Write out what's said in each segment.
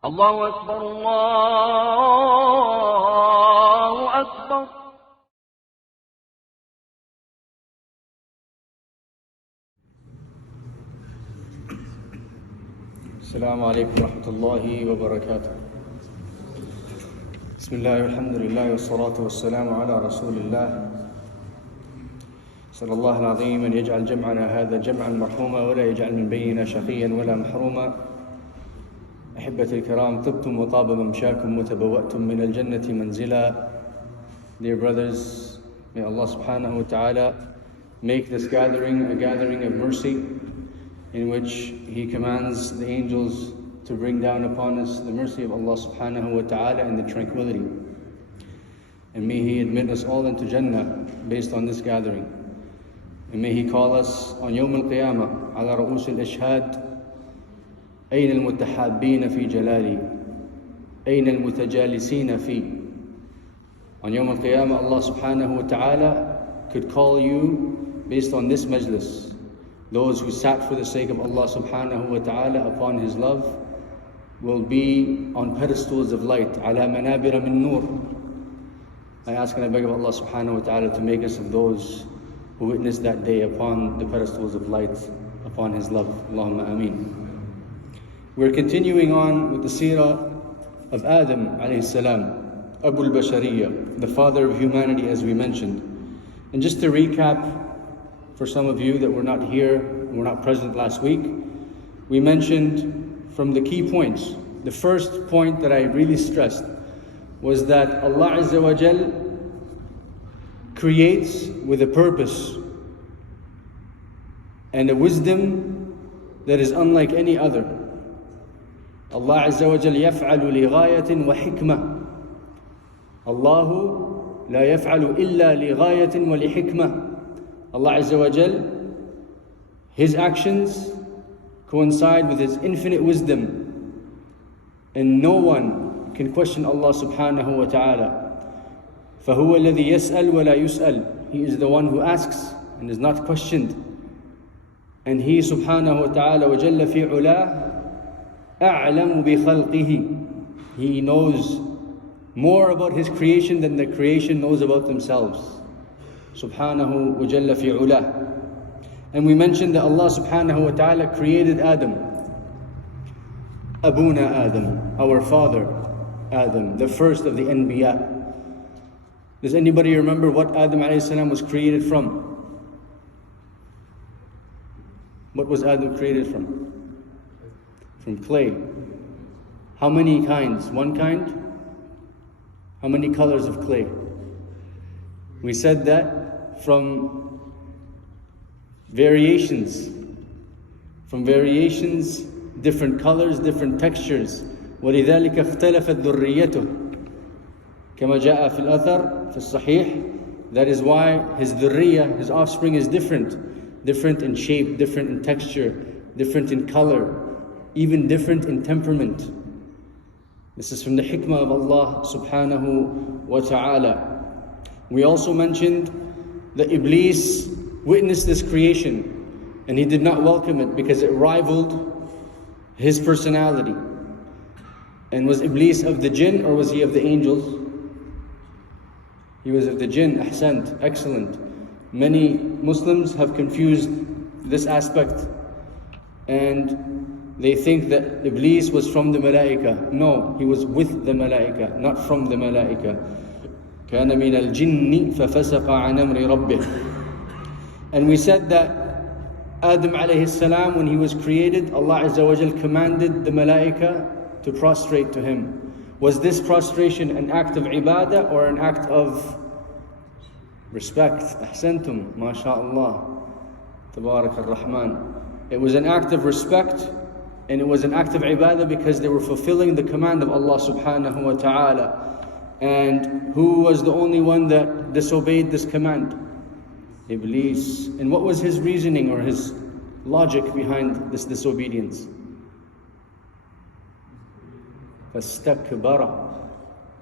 الله أكبر الله أكبر. السلام عليكم ورحمة الله وبركاته. بسم الله والحمد لله والصلاة والسلام على رسول الله. صلى الله العظيم أن يجعل جمعنا هذا جمعا مرحوما ولا يجعل من بيننا شقيا ولا محروما. أحبتي الكرام، طبتم وطاب ممشاكم وتبوأتم من الجنة منزلا. Dear brothers, may Allah subhanahu wa ta'ala make this gathering a gathering of mercy, in which He commands the angels to bring down upon us the mercy of Allah subhanahu wa ta'ala and the tranquility. And may He admit us all into Jannah based on this gathering. And may He call us on Yawm al-Qiyamah ala ra'us al-ashhad, أين المتحابين في جلالي أين المتجالسين في. On Yawm al-Qiyamah, Allah subhanahu wa ta'ala could call you based on this majlis. Those who sat for the sake of Allah subhanahu wa ta'ala upon His love will be on pedestals of light. عَلَى مَنَابِرَ مِن نُور. I ask and I beg of Allah subhanahu wa ta'ala to make us of those who witness that day upon the pedestals of light, upon His love. Allahumma ameen. We're continuing on with the seerah of Adam alayhi salam, Abu al-Bashariyya, the father of humanity, as we mentioned. And just to recap, for some of you that were not here, were not present last week, we mentioned from the key points. The first point that I really stressed was that Allah Azza wa Jal creates with a purpose and a wisdom that is unlike any other. Allah Azza wa Jal يفعل لغاية وحكمة. الله لا يفعل إلا لغاية ولحكمة. Allah Azza wa Jal, His actions coincide with His infinite wisdom, and no one can question Allah subhanahu wa ta'ala. فَهُوَ الَّذِي يَسْأَلْ وَلَا يُسْأَلْ. He is the one who asks and is not questioned. And He subhanahu wa ta'ala وَجَلَّ فِي عُلَاهِ أَعْلَمُ بِخَلْقِهِ. He knows more about His creation than the creation knows about themselves. Subhanahu wa jalla fi ulah. And we mentioned that Allah subhanahu wa ta'ala created Adam. Abuna Adam, our father Adam, the first of the Anbiya. Does anybody remember what Adam alayhi salam was created from? What was Adam created from? From clay. How many kinds? One kind? How many colors of clay? We said that from variations, different colors, different textures. وَلِذَلِكَ اخْتَلَفَتْ ذُرِّيَّتُهُ كما جاء في الأثر في الصحيح. That is why his dhurriyyah, his offspring, is different in shape, different in texture, different in color, even different in temperament. This is from the hikmah of Allah subhanahu wa ta'ala. We also mentioned that Iblis witnessed this creation and he did not welcome it because it rivaled his personality. And was Iblis of the jinn or was he of the angels? He was of the jinn. Ahsant, excellent. Many Muslims have confused this aspect and they think that Iblis was from the Malaika. No, he was with the Malaika, not from the Malaika. كان من الجن ففسق عن أمر ربه. And we said that Adam alayhi salam, when he was created, Allah Azza wa Jal commanded the Malaika to prostrate to him. Was this prostration an act of ibadah or an act of respect? Ahsantum, mashaAllah, Tabarak ar-Rahman. It was an act of respect and it was an act of ibadah because they were fulfilling the command of Allah subhanahu wa ta'ala. And who was the only one that disobeyed this command? Iblis. And what was his reasoning or his logic behind this disobedience? فَاسْتَكْبَرَ,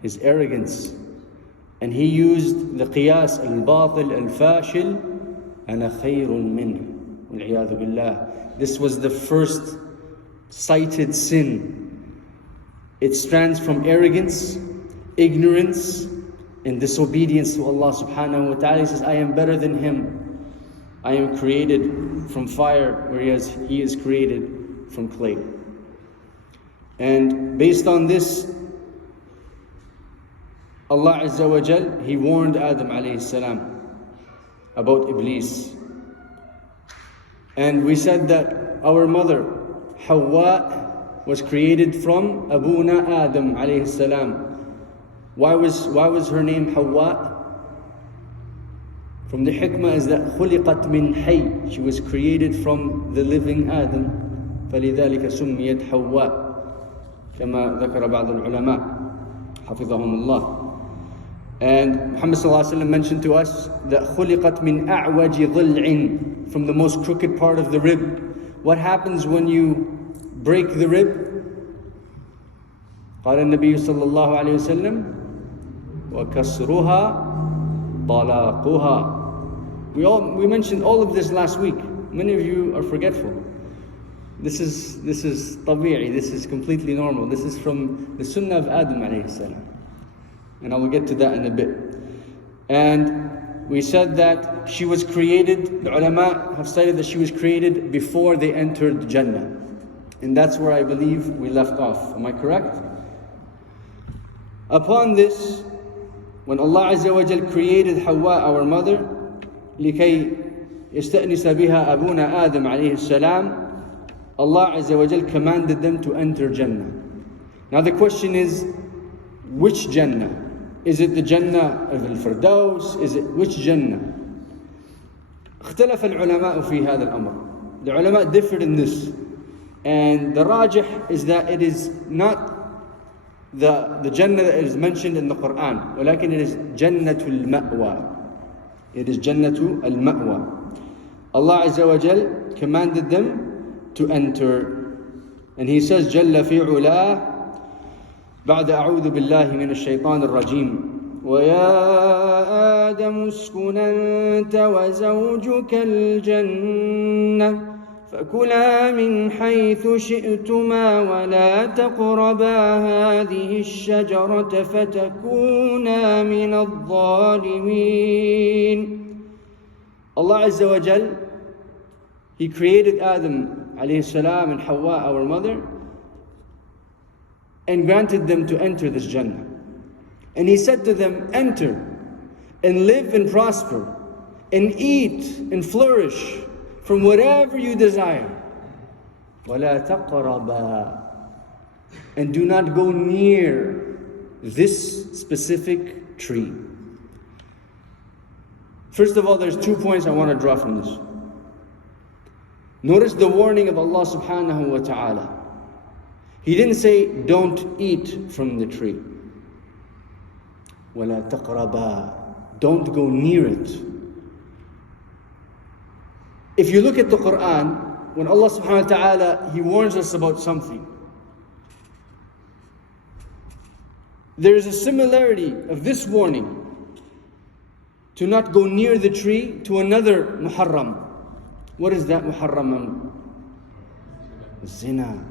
his arrogance. And he used the qiyas al-batil al-fashil, أَنَا خَيْرٌ مِّنْهُ وَالْعِيَاذُ بِاللَّهِ. This was the first cited sin It strands from arrogance, ignorance, and disobedience to Allah subhanahu wa ta'ala. He says, I am better than him. I am created from fire, whereas he is created from clay. And based on this, Allah Azza wa Jal, He warned Adam alayhi salam about Iblis. And we said that our mother, Hawa, was created from Abuna Adam alayhi salam. Why was her name Hawa? From the hikmah is that خُلِقَتْ مِنْ حَيٍّ. She was created from the living Adam. فَلِذَلِكَ سُمِّيَتْ حَوَّاء كما ذكر بعض العلماء حفظهم الله. And Muhammad sallallahu alaihi wasallam mentioned to us that خُلِقَتْ مِنْ أَعْوَجِ ضِلْعٍ, from the most crooked part of the rib. What happens when you break the rib? قال النبي صلى الله عليه وسلم وَكَسْرُهَا طَلَاقُهَا. We mentioned all of this last week. Many of you are forgetful. This is tabi'i, this is completely normal. This is from the sunnah of Adam alayhi salam. And I will get to that in a bit. And we said that she was created, the ulama have cited that she was created before they entered Jannah. And that's where I believe we left off. Am I correct? Upon this, when Allah Azza wa Jal created Hawa, our mother, لكي يستأنس بها أبونا آدم عليه السلام, Allah Azza wa Jal commanded them to enter Jannah. Now the question is, which Jannah? Is it the Jannah of Al-Firdaus? Is it which Jannah? اختلف العلماء في هذا الأمر. The ulama differed in this. And the rajih is that it is not the Jannah that is mentioned in the Quran, ولكن it is Jannatul Ma'wa. It is Jannatul Ma'wa. Allah Azza wa Jal commanded them to enter. And He says, جل في علاه بعد أعوذ بالله من الشيطان الرجيم ويا آدم اسكن أنت وزوجك الجنة فكلا من حيث شئتما ولا تقربا هذه الشجرة فتكونا من الظالمين. Allah Azza wa Jal, He created Adam alayhi salam and Hawa, our mother, and granted them to enter this Jannah. And He said to them, enter and live and prosper and eat and flourish from whatever you desire. وَلَا تَقْرَبَا, and do not go near this specific tree. First of all, there's 2 points I want to draw from this. Notice the warning of Allah subhanahu wa ta'ala. He didn't say, don't eat from the tree. وَلَا تَقْرَبَا, don't go near it. If you look at the Quran, when Allah subhanahu wa ta'ala, He warns us about something, there is a similarity of this warning to not go near the tree to another muharram. What is that muharram? Zina.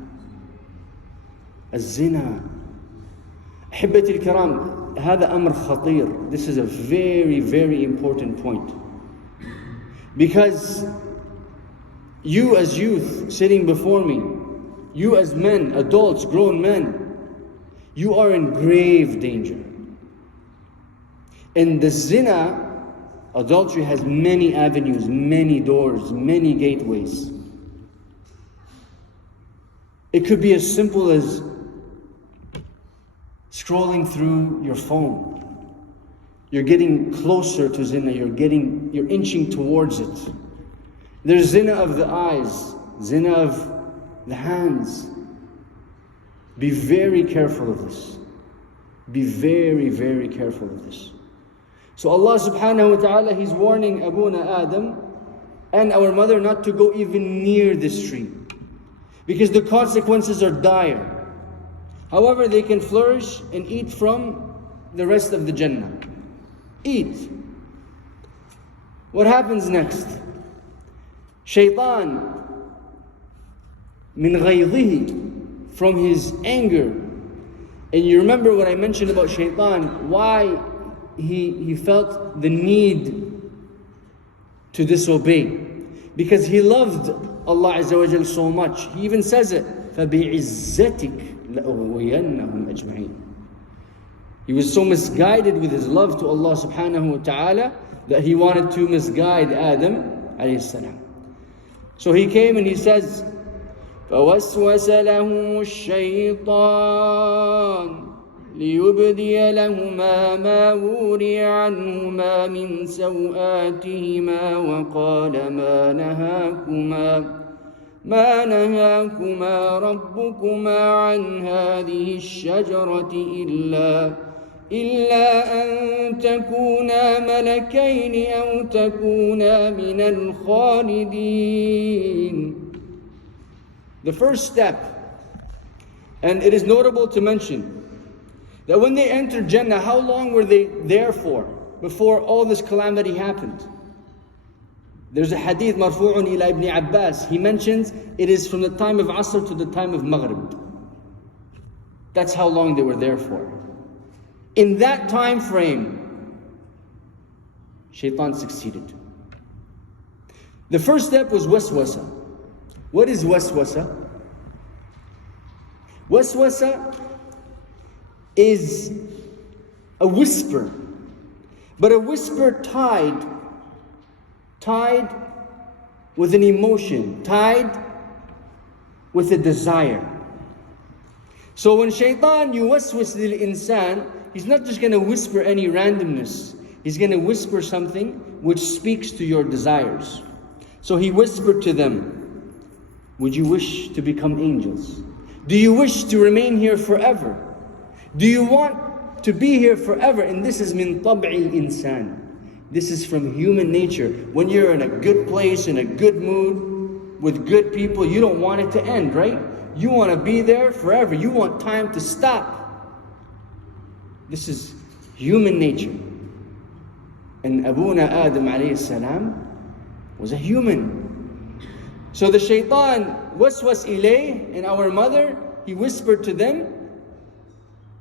الزنا. أحبتي الكرام, هذا أمر خطير. This is a very, very important point. Because you as youth sitting before me, you as men, adults, grown men, you are in grave danger. And the zina, adultery, has many avenues, many doors, many gateways. It could be as simple as scrolling through your phone. You're getting closer to zina, you're inching towards it. There's zina of the eyes, zina of the hands. Be very careful of this. Be very, very careful of this. So Allah subhanahu wa ta'ala, He's warning Abuna Adam and our mother not to go even near this tree, because the consequences are dire. However, they can flourish and eat from the rest of the Jannah. Eat. What happens next? Shaitan, min ghaydihi, from his anger, And you remember what I mentioned about shaitan, why he felt the need to disobey. Because he loved Allah Azza wa Jal so much. He even says it, فَبِعِزَّتِكَ لَأُغْوِيَنَّهُمْ أَجْمَعِينَ. He was so misguided with his love to Allah subhanahu wa ta'ala that he wanted to misguide Adam alayhi salam. So he came and he says, فَوَسْوَسَ لَهُمُ الشَّيْطَانُ لِيُبْدِيَ لَهُمَا مَا وُورِيَ عَنْهُمَا مِنْ سَوْآتِهِمَا وَقَالَ ما نهاكما ربكما عن هذه الشجرة إلا أن تكونا ملكين أو تكونا من الخالدين. The first step, and it is notable to mention, that when they entered Jannah, how long were they there for, before all this calamity happened? There's a hadith marfu'un ila Ibn Abbas. He mentions it is from the time of Asr to the time of Maghrib. That's how long they were there for. In that time frame, shaitan succeeded. The first step was waswasa. What is waswasa? Waswasa is a whisper, but a whisper tied with an emotion, tied with a desire. So when shaitan yuwaswis lil insan, he's not just going to whisper any randomness. He's going to whisper something which speaks to your desires. So he whispered to them, would you wish to become angels? Do you wish to remain here forever? Do you want to be here forever? And this is min tab'il insan. This is from human nature. When you're in a good place, in a good mood, with good people, you don't want it to end, right? You want to be there forever. You want time to stop. This is human nature. And Abuna Adam alayhi salam was a human. So the shaitan waswas ilayh, and our mother, he whispered to them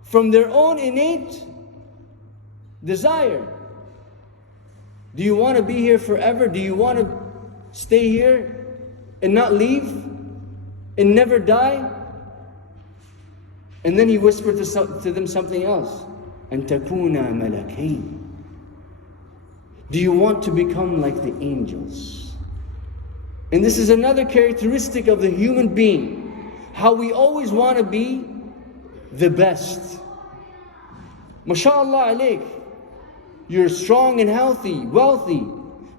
from their own innate desire. Do you want to be here forever? Do you want to stay here and not leave and never die? And then he whispered to them something else. أَن تَكُونَا مَلَكَيْنِ. Do you want to become like the angels? And this is another characteristic of the human being. How we always want to be the best. MashaAllah alayk. You're strong and healthy, wealthy,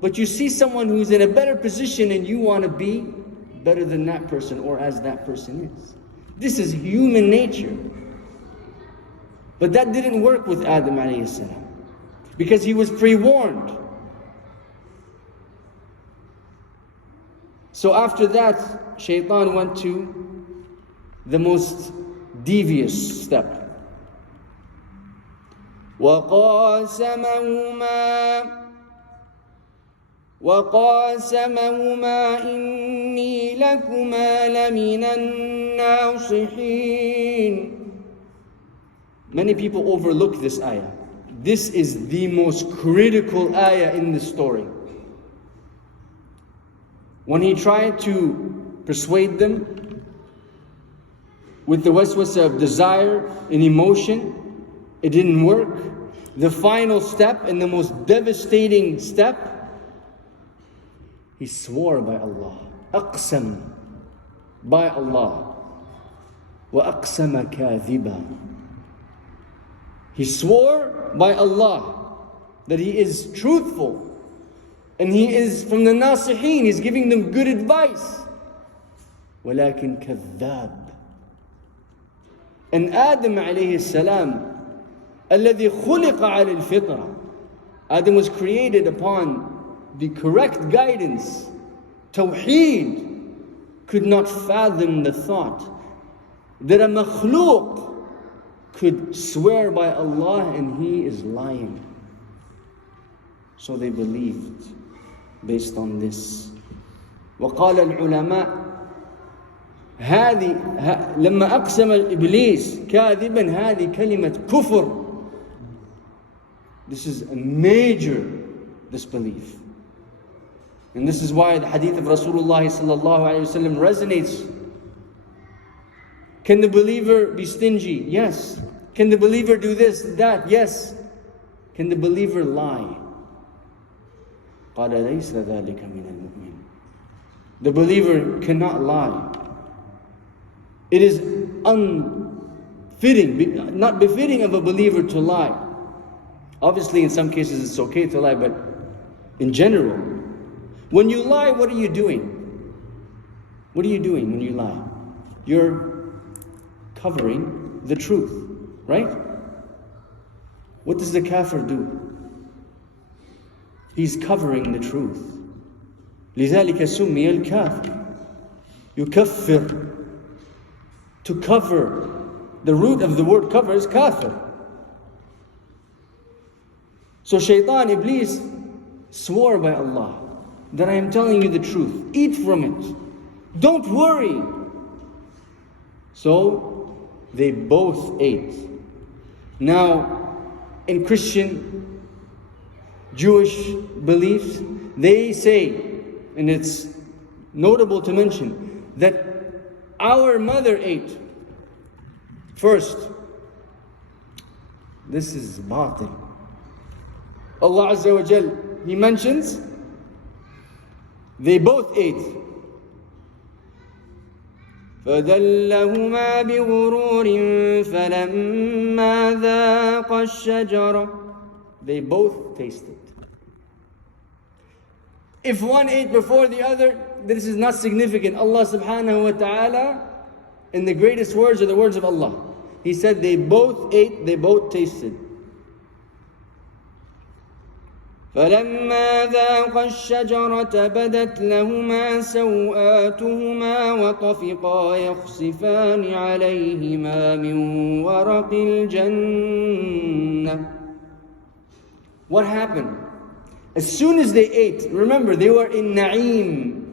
but you see someone who's in a better position and you want to be better than that person or as that person is. This is human nature. But that didn't work with Adam alayhi salam, because he was pre-warned. So after that, shaitan went to the most devious step. وقاسمهما إني لكما لمن الناصحين. Many people overlook this ayah. This is the most critical ayah in the story. When he tried to persuade them with the waswasa of desire and emotion, it didn't work. The final step and the most devastating step, he swore by Allah. Aqsam, by Allah. Wa aqsama kadhiba. He swore by Allah that he is truthful and he is from the nasihin. He's giving them good advice. Walakin kadhab. And Adam alayhi salam, الذي خلق على الفطرة. Adam was created upon the correct guidance. Tawheed could not fathom the thought that a makhluk could swear by Allah and he is lying. So they believed based on this. وقال العلماء لما أقسم إبليس كاذبا هذه كلمة كفر. This is a major disbelief. And this is why the hadith of Rasulullah sallallahu alayhi wa sallam resonates. Can the believer be stingy? Yes. Can the believer do this, that? Yes. Can the believer lie? قال ليس ذلك من المؤمن. The believer cannot lie. It is unfitting, not befitting of a believer to lie. Obviously, in some cases it's okay to lie, but in general, when you lie, what are you doing? What are you doing when you lie? You're covering the truth, right? What does the kafir do? He's covering the truth. لذلك سمي الكافر. يكفر. To cover. The root of the word cover is kafir. So Shaitan, Iblis, swore by Allah that I am telling you the truth. Eat from it. Don't worry. So they both ate. Now, in Christian, Jewish beliefs, they say, and it's notable to mention, that our mother ate first. This is batil. Allah Azza wa Jal, He mentions, they both ate. فَدَلَّهُمَا بِغُرُورٍ فَلَمَّا ذَاقَ الشَّجَرَةَ. They both tasted. If one ate before the other, this is not significant. Allah subhanahu wa ta'ala, in the greatest words are the words of Allah. He said they both ate, they both tasted. فَلَمَّا ذَاقَ الشَّجَرَةَ بَدَتْ لَهُمَا سَوْآتُهُمَا وَطَفِقَا يَخْصِفَانِ عَلَيْهِمَا مِنْ وَرَقِ الْجَنَّةِ. What happened? As soon as they ate, remember they were in na'im,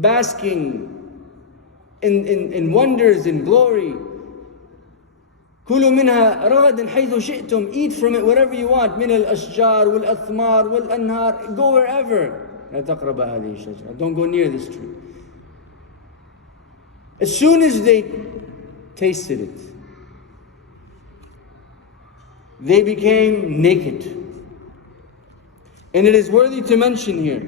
basking in wonders and glory. كُلُوا مِنْهَا رَغَدًا حَيْثُ شِئْتُمْ. Eat from it whatever you want. مِنَ الْأَشْجَارِ وَالْأَثْمَارِ وَالْأَنْهَارِ. Go wherever. لَا تَقْرَبَ هَذِهِ الشَّجَرَةِ. Don't go near this tree. As soon as they tasted it, they became naked. And it is worthy to mention here,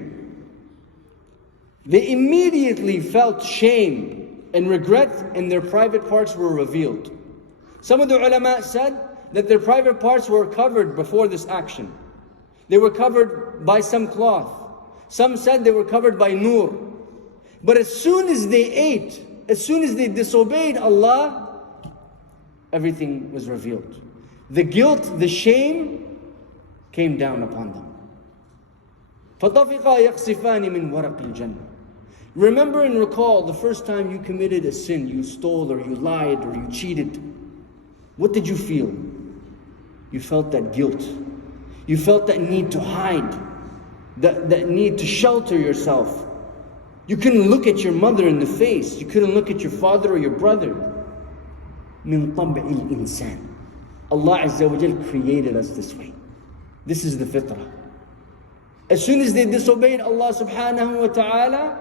they immediately felt shame and regret, and their private parts were revealed. Some of the ulama said that their private parts were covered before this action. They were covered by some cloth. Some said they were covered by nur. But as soon as they ate, as soon as they disobeyed Allah, everything was revealed. The guilt, the shame came down upon them. فَطَفِقَا يَقْصِفَانِ مِنْ وَرَقِ الْجَنَّةِ. Remember and recall the first time you committed a sin, you stole or you lied or you cheated. What did you feel? You felt that guilt. You felt that need to hide, that need to shelter yourself. You couldn't look at your mother in the face. You couldn't look at your father or your brother. مِنْ طَبْعِ الْإِنسَانِ. Allah Azza wa Jal created us this way. This is the fitrah. As soon as they disobeyed Allah subhanahu wa ta'ala,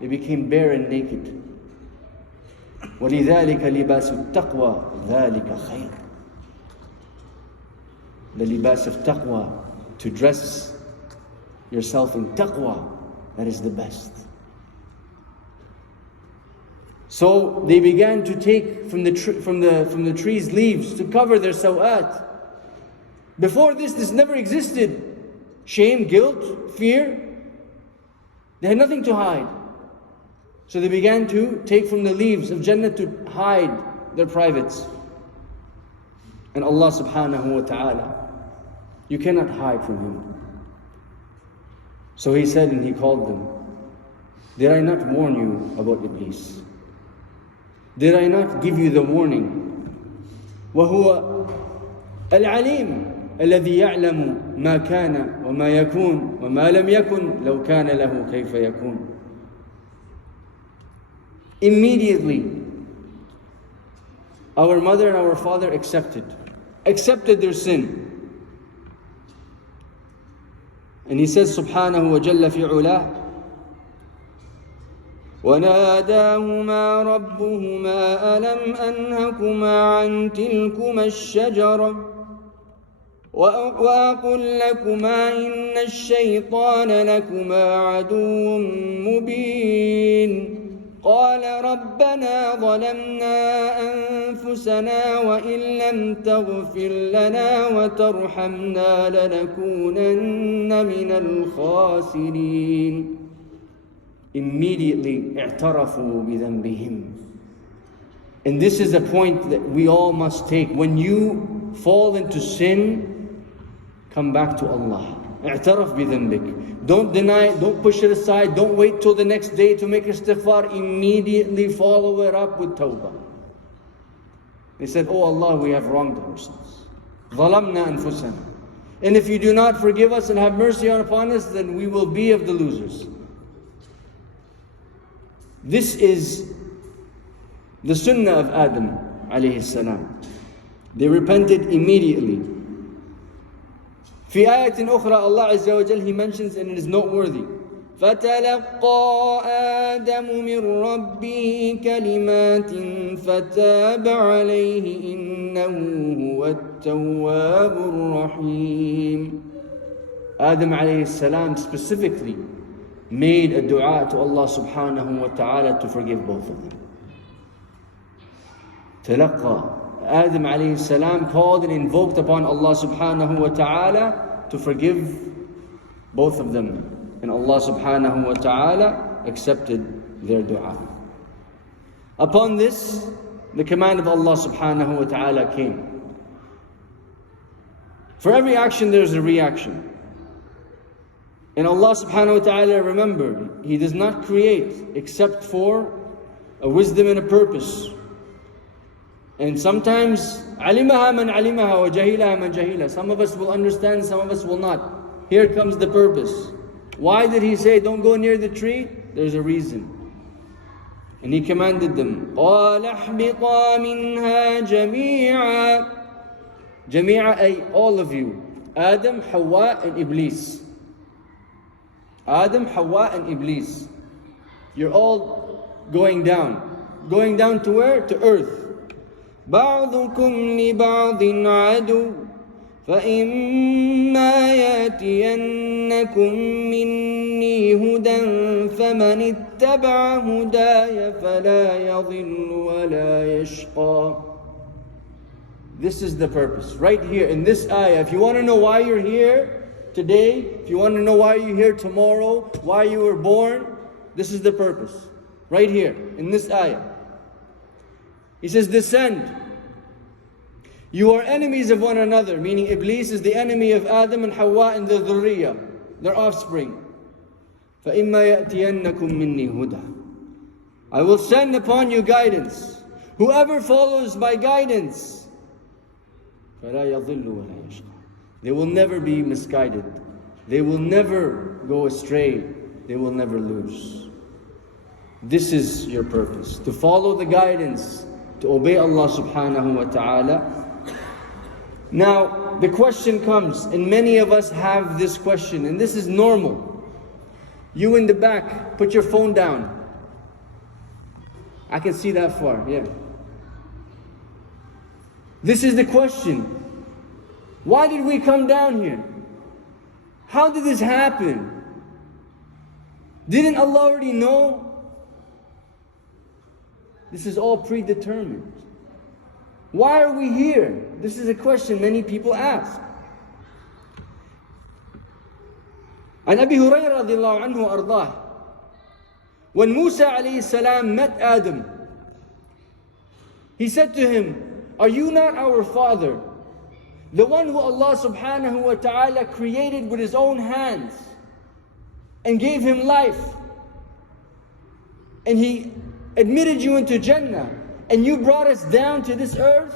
they became bare and naked. وَلِذَلِكَ لِبَاسُ التَّقْوَى ذَلِكَ خَيْرٌ. The libas of taqwa, to dress yourself in taqwa, that is the best. So they began to take from the tree's leaves to cover their sawat. Before this never existed. Shame, guilt, fear. They had nothing to hide. So they began to take from the leaves of Jannah to hide their privates. And Allah subhanahu wa ta'ala, you cannot hide from Him. So He said and He called them, did I not warn you about Iblis? Did I not give you the warning? وَهُوَ الْعَلِيمُ الذي يعلم ما كان وما يكون وما لم يكن لو كان له كيف يكون. Immediately, our mother and our father accepted their sin. And he says, subhanahu wa jalla fi ulah, وَنَادَاهُمَا رَبُّهُمَا أَلَمْ أَنْهَكُمَا عَنْ تِلْكُمَا الشَّجَرَةِ وَأَقُلْ لَكُمَا إِنَّ الشَّيْطَانَ لَكُمَا عَدُوٌّ مُبِينٌ قال ربنا ظلمنا أنفسنا وإن لم تغفر لنا وترحمنا لنكونن من الخاسرين. Immediately اعترفوا بذنبهم. And this is a point that we all must take. When you fall into sin, come back to Allah. اعترف بذنبك. Don't deny it, don't push it aside, don't wait till the next day to make istighfar. Immediately follow it up with tawbah. They said, oh Allah, we have wronged ourselves. ظَلَمْنَا أَنفُسَنَا. And if you do not forgive us and have mercy upon us, then we will be of the losers. This is the sunnah of Adam alayhi salam. They repented immediately. في آية أخرى Allah Azza wa Jal, He mentions, and it is noteworthy, فَتَلَقَّى آدَمُ مِنْ رَبِّهِ كَلِمَاتٍ فَتَابَ عَلَيْهِ إِنَّهُ هُوَ التَّوَّابُ الرَّحِيمُ. Adam alayhi salam specifically made a dua to Allah subhanahu wa ta'ala to forgive both of them. تلقى. Adam alayhi salam called and invoked upon Allah subhanahu wa ta'ala to forgive both of them. And Allah subhanahu wa ta'ala accepted their dua. Upon this, the command of Allah subhanahu wa ta'ala came. For every action there is a reaction. And Allah subhanahu wa ta'ala remembered, He does not create except for a wisdom and a purpose. And sometimes, عَلِمَهَا مَنْ عَلِمَهَا وَجَهِلَهَا مَنْ جَهِلَهَا. Some of us will understand, some of us will not. Here comes the purpose. Why did He say, don't go near the tree? There's a reason. And He commanded them, قَالَ احْبِطَا مِنْهَا جَمِيعًا. جَمِيعًا ay all of you. Adam, Hawa and Iblis. Adam, Hawa and Iblis. You're all going down. Going down to where? To earth. بعضكم لبعض عدو فإما يأتينكم مني هدى فمن اتبع هداي فلا يضل ولا يشقى. This is the purpose, right here in this ayah. If you want to know why you're here today, if you want to know why you're here tomorrow, why you were born, this is the purpose, right here in this ayah. He says, descend. You are enemies of one another, meaning Iblis is the enemy of Adam and Hawa and the dhurriya, their offspring. فَإِمَّا يَأْتِيَنَّكُم مِّنِّي هُدًى. I will send upon you guidance. Whoever follows my guidance, فَلَا يَضِلُّ وَلَا يَشْقَى. They will never be misguided. They will never go astray. They will never lose. This is your purpose, to follow the guidance, to obey Allah subhanahu wa ta'ala. Now, the question comes, and many of us have this question, and this is normal. You in the back, put your phone down. I can see that far, yeah. This is the question. Why did we come down here? How did this happen? Didn't Allah already know? This is all predetermined. Why are we here? This is a question many people ask. عن أبي هريرة رضي الله عنه وأرضاه. When Musa alayhi salam met Adam, he said to him, are you not our father? The one who Allah subhanahu wa ta'ala created with His own hands and gave him life. And He admitted you into Jannah, and you brought us down to this earth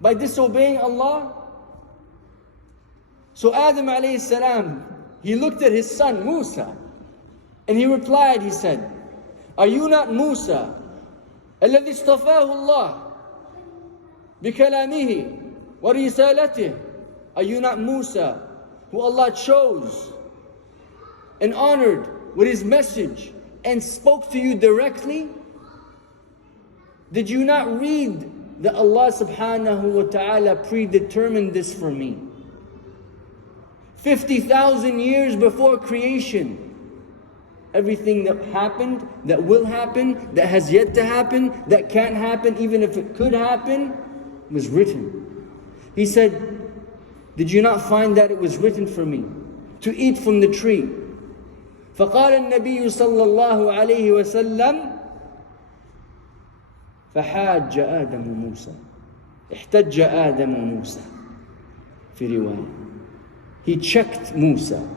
by disobeying Allah. So Adam alayhi salam, he looked at his son Musa, and he replied, he said, Are you not Musa? الذي اصطفاه الله بكلامه ورسالته. Are you not Musa, who Allah chose and honored with His message and spoke to you directly? Did you not read that Allah subhanahu wa ta'ala predetermined this for me? 50,000 years before creation. Everything that happened, that will happen, that has yet to happen, that can't happen, even if it could happen, was written. He said, did you not find that it was written for me to eat from the tree? فقال النبي صلى الله عليه وسلم فحاج آدم موسى احتج آدم موسى في رواية. He checked Musa.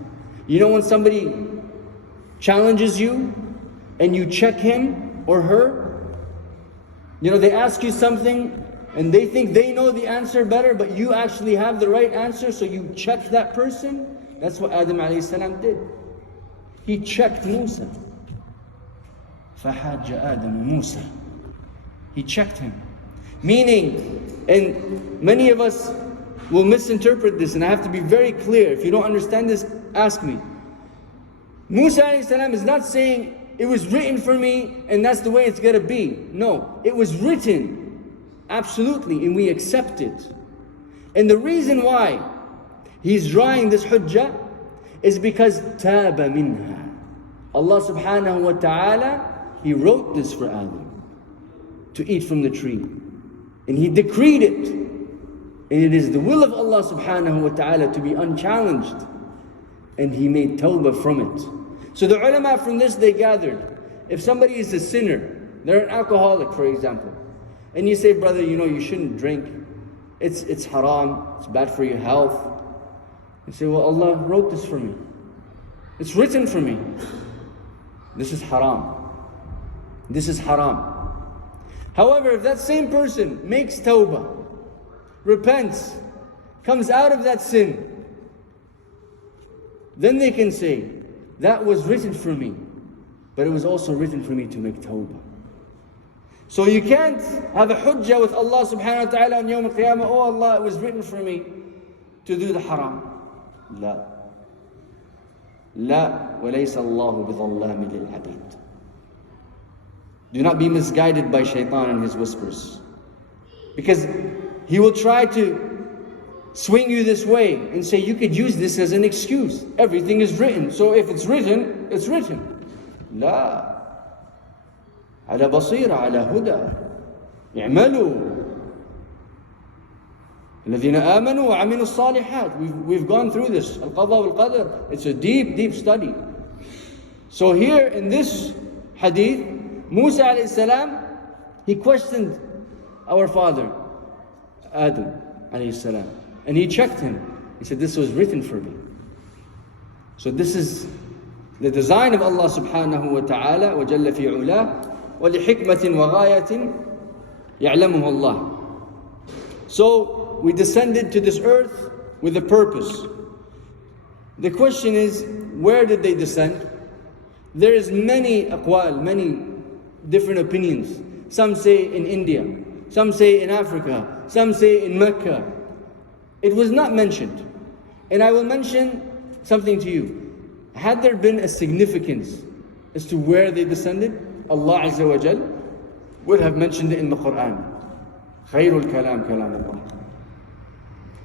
You know when somebody challenges you and you check him or her, you know, they ask you something and they think they know the answer better, but you actually have the right answer, so you check that person. That's what Adam alayhi salam did. He checked Musa. فحاج آدم موسى. He checked him. Meaning, and many of us will misinterpret this, and I have to be very clear. If you don't understand this, ask me. Musa alayhi salam is not saying, it was written for me and that's the way it's going to be. No, it was written. Absolutely, and we accept it. And the reason why he's drawing this hujjah is because taba minha. Allah subhanahu wa ta'ala, He wrote this for Adam to eat from the tree. And He decreed it. And it is the will of Allah subhanahu wa ta'ala to be unchallenged. And He made tawbah from it. So the ulama from this, they gathered, if somebody is a sinner, they're an alcoholic for example, and you say, brother, you know, you shouldn't drink, it's haram, it's bad for your health. You say, well, Allah wrote this for me. It's written for me. This is haram. This is haram. However, if that same person makes tawbah, repents, comes out of that sin, then they can say, that was written for me, but it was also written for me to make tawbah. So you can't have a hujjah with Allah subhanahu wa ta'ala on Yawm al-Qiyamah, oh Allah, it was written for me to do the haram. La. La walaysa Allahu bidhallami lil-abid. Do not be misguided by shaitan and his whispers. Because he will try to swing you this way and say you could use this as an excuse. Everything is written, so if it's written, it's written. La. على بصيرة على هدى اعملوا الذين آمنوا وعملوا الصالحات. We've gone through this. Al-Qadha wal-Qadr. It's a deep, deep study. So here in this hadith, Musa alayhi salam, he questioned our father, Adam alayhi salam. And he checked him. He said, this was written for me. So this is the design of Allah subhanahu wa ta'ala, وَجَلَّ فِي عُلَاهُ وَلِحِكْمَةٍ وَغَايَةٍ يَعْلَمُهُ اللَّهُ. So we descended to this earth with a purpose. The question is, where did they descend? There is many aqwal, many different opinions. Some say in India, some say in Africa, some say in Mecca. It was not mentioned. And I will mention something to you. Had there been a significance as to where they descended, Allah Azza wa Jal would have mentioned it in the Quran. Khairul kalam kalam Allah.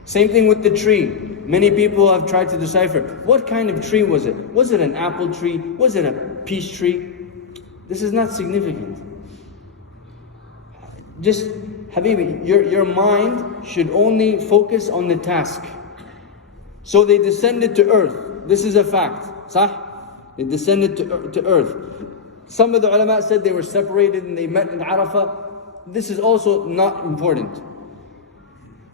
Same thing with the tree. Many people have tried to decipher, what kind of tree was it? Was it an apple tree? Was it a peach tree? This is not significant. Just, Habibi, your mind should only focus on the task. So they descended to earth. This is a fact. Sah? They descended to earth. Some of the ulama said they were separated and they met in Arafah. This is also not important.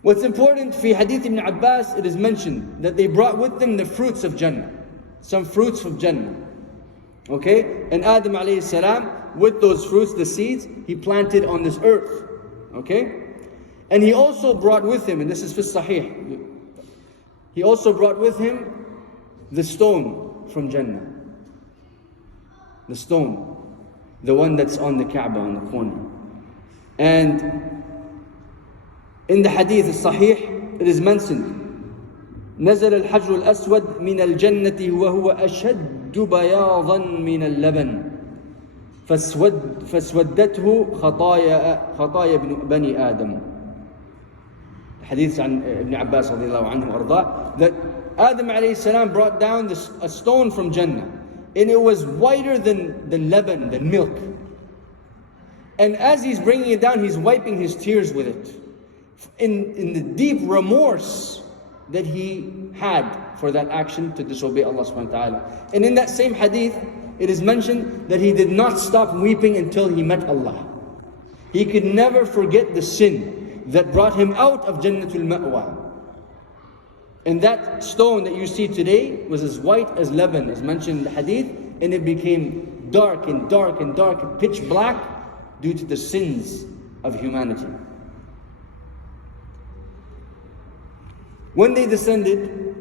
What's important, fi hadith ibn Abbas, it is mentioned that they brought with them the fruits of Jannah. Some fruits of Jannah. Okay? And Adam alayhi salam, with those fruits, the seeds, he planted on this earth. Okay? And he also brought with him, and this is fi sahih, he also brought with him the stone from Jannah. The stone. the one that's on the Kaaba on the corner. And in the hadith al-Sahih, it is mentioned, نزل الحجر الأسود من الجنة وهو أشد بياضا من اللبن فاسودته خطايا بني آدم. Hadith عن Ibn Abbas رضي الله عنه وأرضاه, that Adam alayhi salam brought down a stone from Jannah, and it was whiter than lebanon, than milk. And as he's bringing it down, he's wiping his tears with it, in the deep remorse that he had for that action to disobey Allah subhanahu wa ta'ala. And in that same hadith, it is mentioned that he did not stop weeping until he met Allah. He could never forget the sin that brought him out of Jannatul Ma'wa. And that stone that you see today was as white as Lebanon, as mentioned in the hadith, and it became dark and dark and dark and pitch black due to the sins of humanity. When they descended,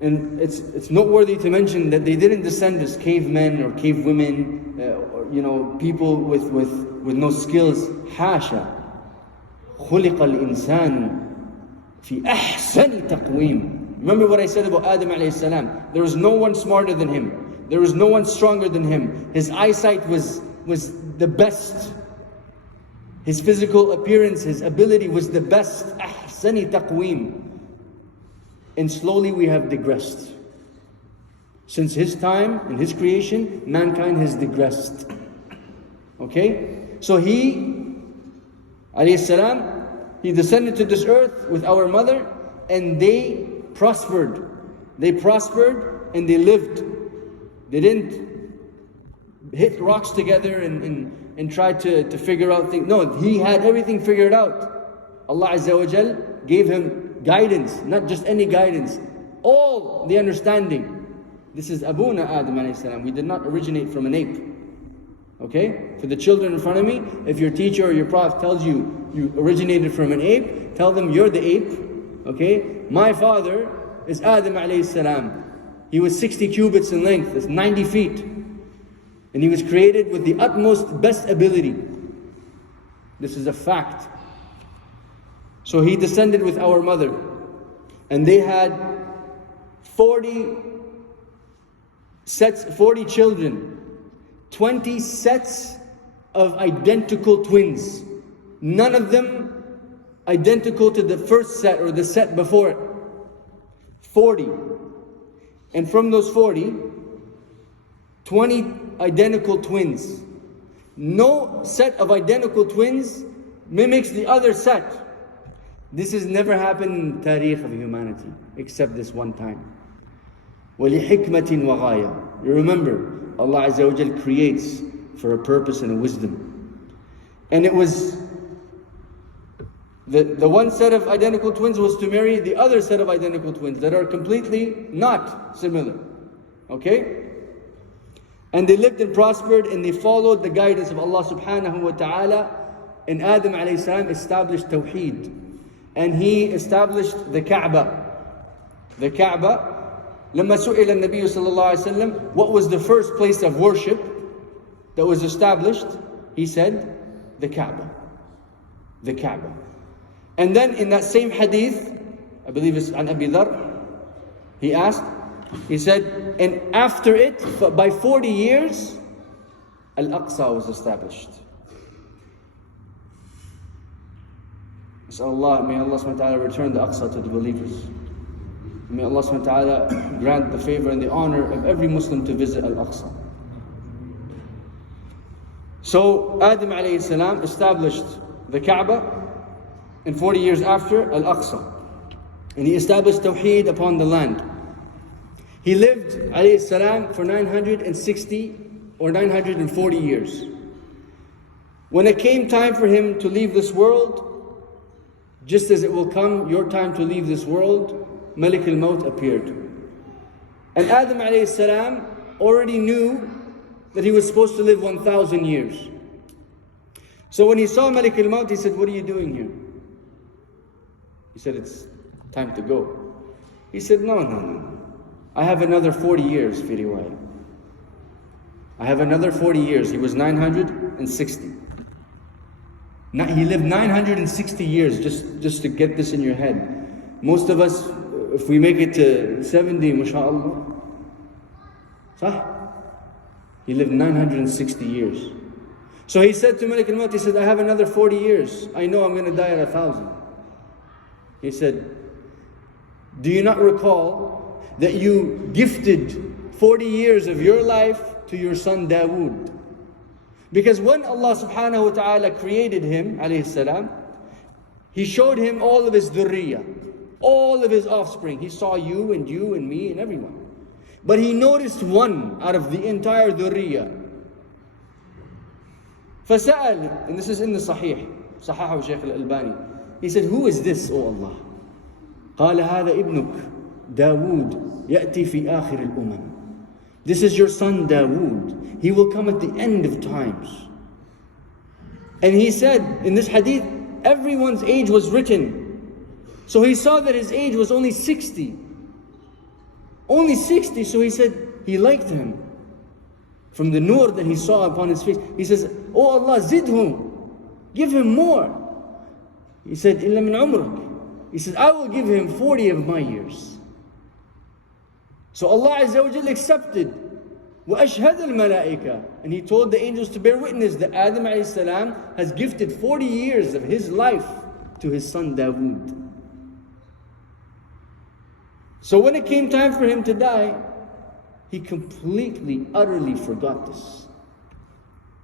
and it's noteworthy to mention that they didn't descend as cavemen or cave women, or people with no skills. حاشا خلق الإنسان في أحسن تقويم. Remember what I said about Adam alayhi salam. There was no one smarter than him. There was no one stronger than him. His eyesight was the best. His physical appearance, his ability was the best. أحسن تقويم. And slowly we have digressed. Since his time and his creation, mankind has digressed. Okay? So he, alayhi salam, he descended to this earth with our mother, and they prospered. They prospered and they lived. They didn't hit rocks together and try to figure out things. No, he had everything figured out. Allah Azza wa Jal gave him guidance, not just any guidance, all the understanding. This is Abuna Adam alayhi salam. We did not originate from an ape. Okay? For the children in front of me, if your teacher or your prophet tells you you originated from an ape, tell them you're the ape. Okay? My father is Adam alayhi salam. He was 60 cubits in length, that's 90 feet. And he was created with the utmost best ability. This is a fact. So he descended with our mother, and they had 40 children, 20 sets of identical twins. None of them identical to the first set or the set before it. 40. And from those 40, 20 identical twins. No set of identical twins mimics the other set. This has never happened in the tariq of humanity, except this one time. وَلِحِكْمَةٍ وَغَايَةٍ. You remember, Allah Azza wa Jal creates for a purpose and a wisdom. And it was, the one set of identical twins was to marry the other set of identical twins that are completely not similar. Okay? And they lived and prospered, and they followed the guidance of Allah subhanahu wa ta'ala. And Adam alayhi salam established Tawheed. And he established the Kaaba. The Kaaba, لما سئل النبي صلى الله عليه وسلم, what was the first place of worship that was established? He said, the Kaaba. The Kaaba. And then in that same hadith, I believe it's an Abi Dhar, he said, and after it, by 40 years, Al-Aqsa was established. So may Allah subhanahu wa ta'ala return the Aqsa to the believers. May Allah subhanahu wa ta'ala grant the favor and the honor of every Muslim to visit Al-Aqsa. So Adam alayhi salam established the Kaaba, and 40 years after, Al-Aqsa. And he established Tawheed upon the land. He lived alayhi salam for 960 or 940 years. When it came time for him to leave this world, just as it will come your time to leave this world, Malik al-Maut appeared. And Adam alayhi salam already knew that he was supposed to live 1,000 years. So when he saw Malik al-Maut, he said, what are you doing here? He said, it's time to go. He said, no. I have another 40 years, fi riwayah. I have another 40 years. He was 900. 960. He lived 960 years, just to get this in your head. Most of us, if we make it to 70, mashallah, صح? He lived 960 years. So he said to Malik al-Maut, he said, I have another 40 years. I know I'm going to die at 1,000. He said, do you not recall that you gifted 40 years of your life to your son Dawood? Because when Allah subhanahu wa ta'ala created him, alayhi salam, He showed him all of his dhurriya, all of his offspring. He saw you and me and everyone. But he noticed one out of the entire dhurriya. فسأل, and this is in the Sahih, Sahahu Shaykh al-Albani. He said, who is this, O Allah? قال هذا ابنك داود يأتي في آخر الأمم. This is your son Dawood. He will come at the end of times. And he said, in this hadith, everyone's age was written. So he saw that his age was only 60. Only 60, so he said, he liked him. From the nur that he saw upon his face, he says, Oh Allah, zidhum, give him more. He said, إِلَّا مِنْ عُمْرِكَ. He said, I will give him 40 of my years. So Allah Azza wa Jalla accepted. وَأَشْهَدَ الْمَلَائِكَةِ. And He told the angels to bear witness that Adam alayhi salam has gifted 40 years of his life to his son Dawood. So when it came time for him to die, he completely, utterly forgot this.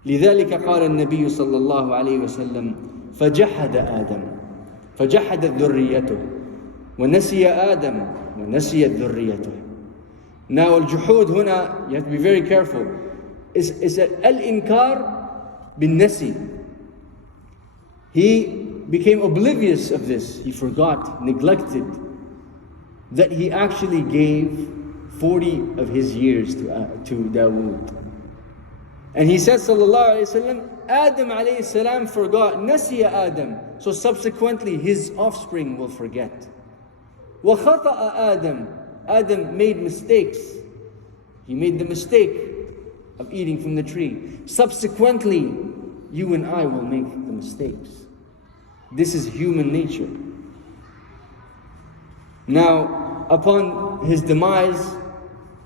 لذلك قال النبي صلى الله عليه وسلم فجحد آدم فجحدت ذريته ونسي آدم ونسيت ذريته. Now al-juhud huna, you have to be very careful, is al-inkar bin-nasi. He became oblivious of this. He forgot, neglected that he actually gave 40 of his years to Dawood. And he said, sallallahu alayhi wasallam, Adam alayhi salam forgot, nasiya Adam. So subsequently his offspring will forget. وَخَطَأَ Adam. Adam made mistakes. He made the mistake of eating from the tree. Subsequently, you and I will make the mistakes. This is human nature. Now, upon his demise,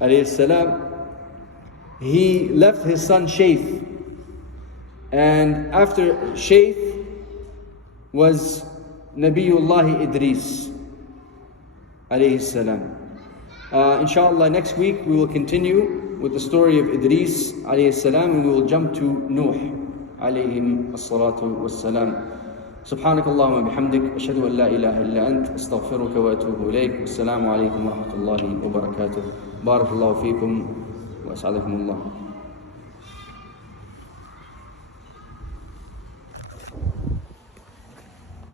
alayhi salam, he left his son Shaith. And after Shaith was Nabiyullah Idris, alayhi salam. Inshallah, next week we will continue with the story of Idris, alayhi salam, and we will jump to Nuh, alayhim as-salatu was-salam. سبحانك اللهم وبحمدك أشهد أن لا إله إلا أنت أستغفرك وأتوب إليك والسلام عليكم ورحمة الله وبركاته. بارك الله فيكم وأسعدكم الله.